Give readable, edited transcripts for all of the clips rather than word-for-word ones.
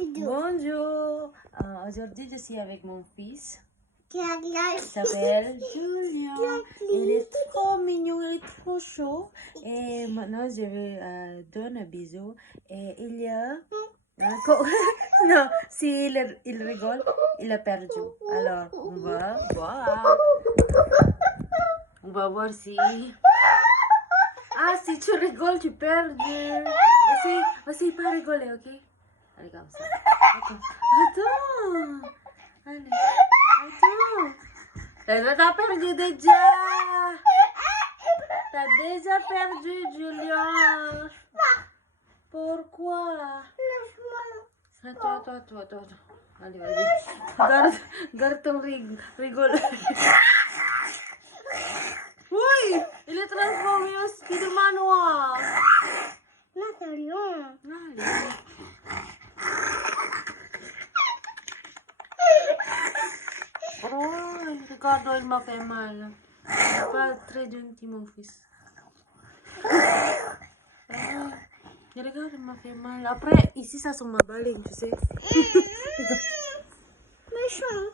vidéo. Bonjour. Aujourd'hui, je suis avec mon fils. Il Il s'appelle Julien. Il est trop mignon, il est trop chaud. Et maintenant, je vais donner un bisou. Et il y a... Non, s'il il rigole, il a perdu. Alors, on va voir. On va voir si... Ah, si tu rigoles, tu perds. Essaye pas rigoler, ok? Allez, comme ça. Attends. Allez. Attends. T'as perdu déjà. T'as déjà perdu, Julien. Pourquoi? Attends. Allez, vas-y. Garde ton rigole. Oui, il est transformé en Spider-Man noir. Napoléon. Allez. Oh, Ricardo, il m'a fait mal. Il n'est pas très gentil, mon fils. Regarde, il m'a fait mal. Après, ici, ça sent ma baleine, tu sais. Méchant.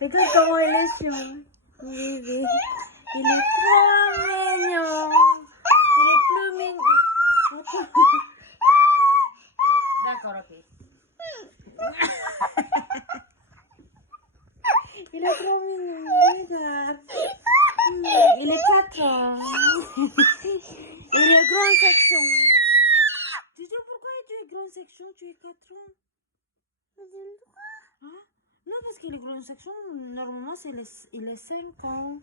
Regarde comment il est chiant. Bébé. Il est trop mignon. Il est plus mignon. D'accord, ok. Il est trop mignon. Regarde. Il est 4 ans. Il est grande section. Tu sais pourquoi tu es grande section? Tu es 4 ans. Hein? Non, parce qu'il est grande section, normalement, il est 5 ans.